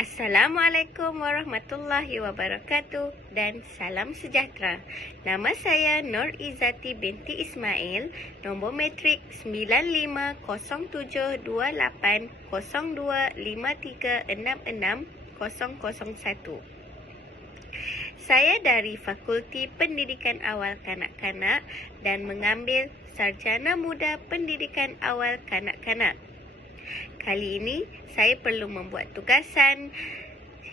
Assalamualaikum warahmatullahi wabarakatuh dan salam sejahtera. Nama saya Nur Izzati binti Ismail, nombor matrik 9507280253660001. Saya dari Fakulti Pendidikan Awal Kanak-Kanak dan mengambil Sarjana Muda Pendidikan Awal Kanak-Kanak. Kali ini saya perlu membuat tugasan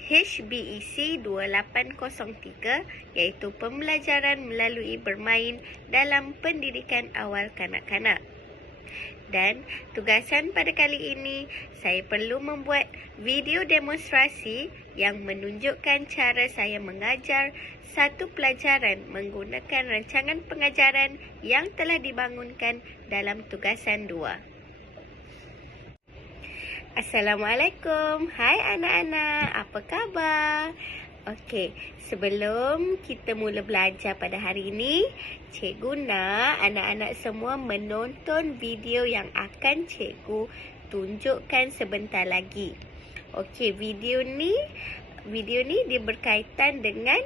HBEC 2803 iaitu pembelajaran melalui bermain dalam pendidikan awal kanak-kanak. Dan tugasan pada kali ini saya perlu membuat video demonstrasi yang menunjukkan cara saya mengajar satu pelajaran menggunakan rancangan pengajaran yang telah dibangunkan dalam tugasan 2. Assalamualaikum. Hai anak-anak, apa khabar? Okey, sebelum kita mula belajar pada hari ini, cikgu nak anak-anak semua menonton video yang akan cikgu tunjukkan sebentar lagi. Okey, video ni dia berkaitan dengan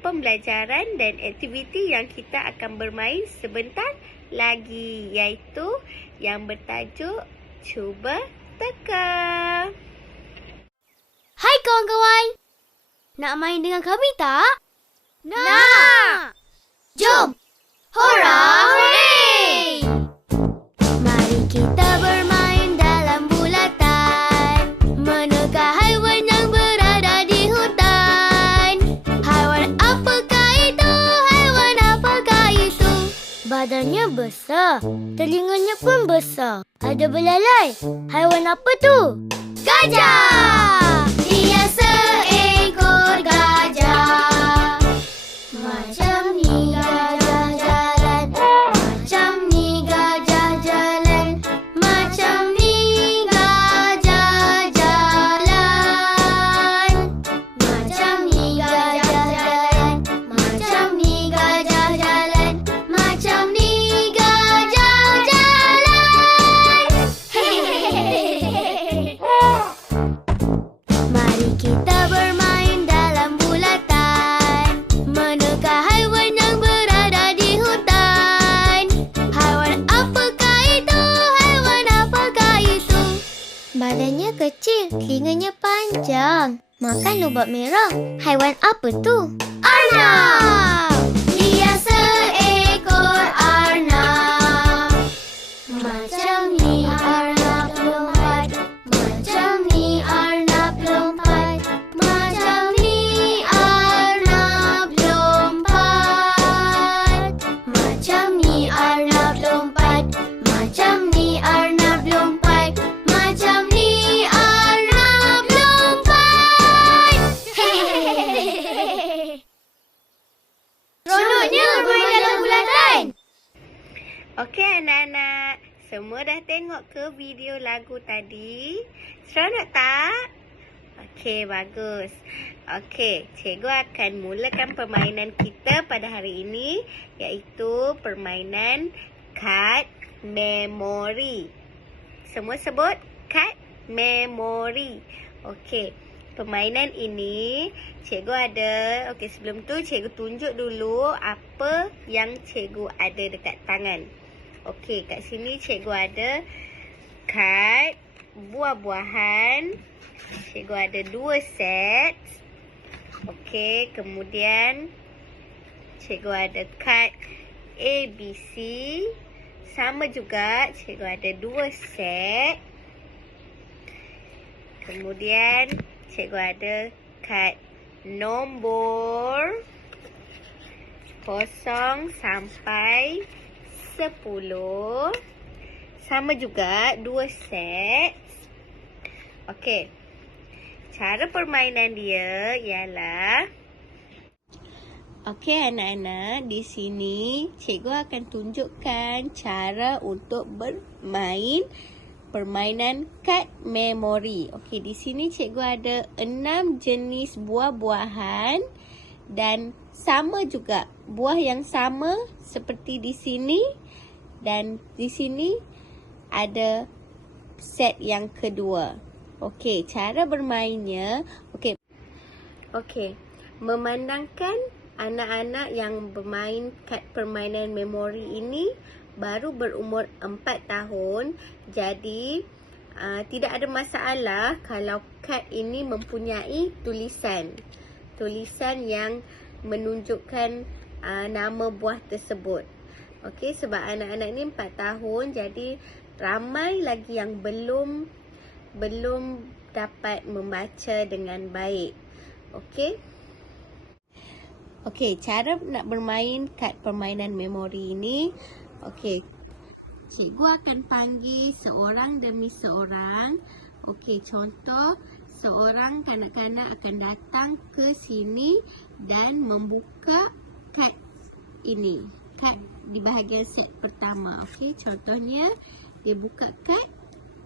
pembelajaran dan aktiviti yang kita akan bermain sebentar lagi, iaitu yang bertajuk Cuba Teka. Hai kawan-kawan. Nak main dengan kami tak? Nak! Jom! Hora! Hooray! Mari kita bermain dalam bulatan, meneka haiwan yang berada di hutan. Haiwan apakah itu? Haiwan apakah itu? Badannya besar, telinganya pun besar. Ada belalai. Haiwan apa tu? Gajah! Dia seekor gajah. Macam ni gajah jalan. Macam ni gajah jalan. Macam ni gajah jalan. Macam ni gajah jalan. Macam ni gajah jalan. Macam ni gajah jalan. Mari kita bermain dalam bulatan, meneka haiwan yang berada di hutan. Haiwan apakah itu? Haiwan apakah itu? Badannya kecil, telinganya panjang, makan lubak merah. Haiwan apa tu? Arnab! Dia seekor arnab. Macam ni arnab lompat. Macam ni arnab lompat. Macam ni arnab lompat. Macam ni arnab lompat. Macam ni arnab lompat. Macam ni arnab lompat. Seronoknya bermain dalam bulatan. Okey anak-anak, semua dah tengok ke video lagu tadi? Seronok tak? Okey, bagus. Okey, cikgu akan mulakan permainan kita pada hari ini, iaitu permainan kad memori. Semua sebut kad memori. Okey, permainan ini cikgu ada. Okey, sebelum tu cikgu tunjuk dulu apa yang cikgu ada dekat tangan. Okey, kat sini cikgu ada kad buah-buahan. Cikgu ada 2 set. Okey, kemudian cikgu ada kad ABC. Sama juga, cikgu ada 2 set. Kemudian cikgu ada kad nombor 0 sampai 10. Sama juga 2 set. Okey. Cara permainan dia ialah, okey anak-anak, di sini cikgu akan tunjukkan cara untuk bermain permainan kad memori. Okey, di sini cikgu ada 6 jenis buah-buahan dan sama juga buah yang sama seperti di sini. Dan di sini ada set yang kedua. Okey, cara bermainnya. Okey. Memandangkan anak-anak yang bermain kad permainan memori ini baru berumur 4 tahun. Jadi, tidak ada masalah kalau kad ini mempunyai tulisan. Tulisan yang menunjukkan nama buah tersebut. Okey, sebab anak-anak ni 4 tahun, jadi ramai lagi yang belum dapat membaca dengan baik. Okey, cara nak bermain kad permainan memori ini. Okey, cikgu akan panggil seorang demi seorang. Okey, contoh, seorang kanak-kanak akan datang ke sini dan membuka kad ini. Kad di bahagian set pertama. Okey, contohnya dia buka kad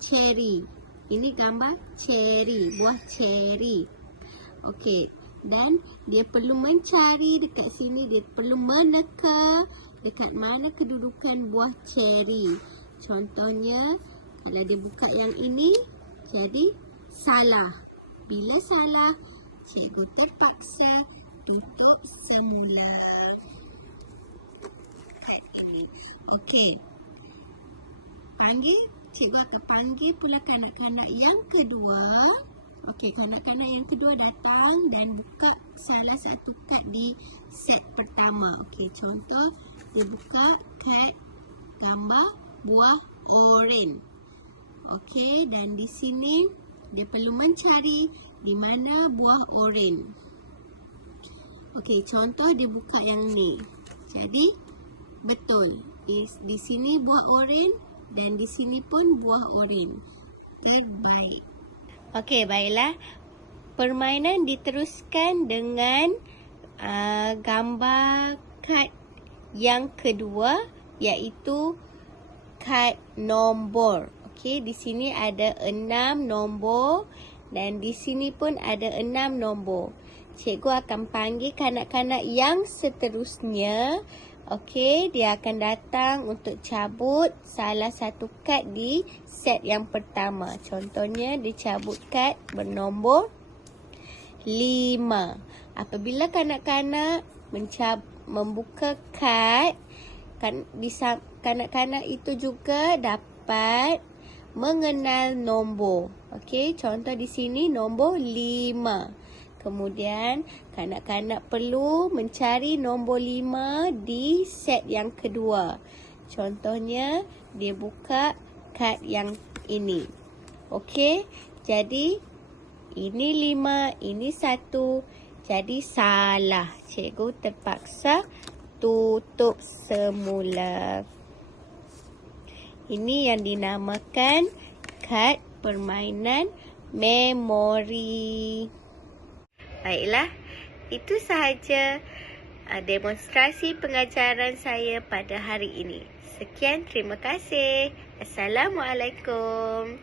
cherry. Ini gambar cherry, buah cherry. Okey, dan dia perlu mencari dekat sini, dia perlu meneka dekat mana kedudukan buah cherry. Contohnya, kalau dia buka yang ini, jadi salah. Bila salah, cikgu terpaksa tutup semula. Okey. Cikgu akan panggil pula kanak-kanak yang kedua. Okey, kanak-kanak yang kedua datang dan buka salah satu kad di set pertama. Okey, contoh dia buka kad gambar buah oren. Okey, dan di sini dia perlu mencari di mana buah oren. Okey, contoh dia buka yang ni. Jadi betul. Di sini buah oren dan di sini pun buah oren. Terbaik. Okey, baiklah. Permainan diteruskan dengan gambar kad yang kedua, iaitu kad nombor. Okey, di sini ada 6 nombor dan di sini pun ada 6 nombor. Cikgu akan panggil kanak-kanak yang seterusnya. Okey, dia akan datang untuk cabut salah satu kad di set yang pertama. Contohnya, dia cabut kad bernombor 5. Apabila kanak-kanak membuka kad, kanak-kanak itu juga dapat mengenal nombor. Okey, contoh di sini nombor 5. Kemudian, kanak-kanak perlu mencari nombor 5 di set yang kedua. Contohnya, dia buka kad yang ini. Okey, jadi ini 5, ini 1. Jadi salah. Cikgu terpaksa tutup semula. Ini yang dinamakan kad permainan memori. Baiklah, itu sahaja demonstrasi pengajaran saya pada hari ini. Sekian, terima kasih. Assalamualaikum.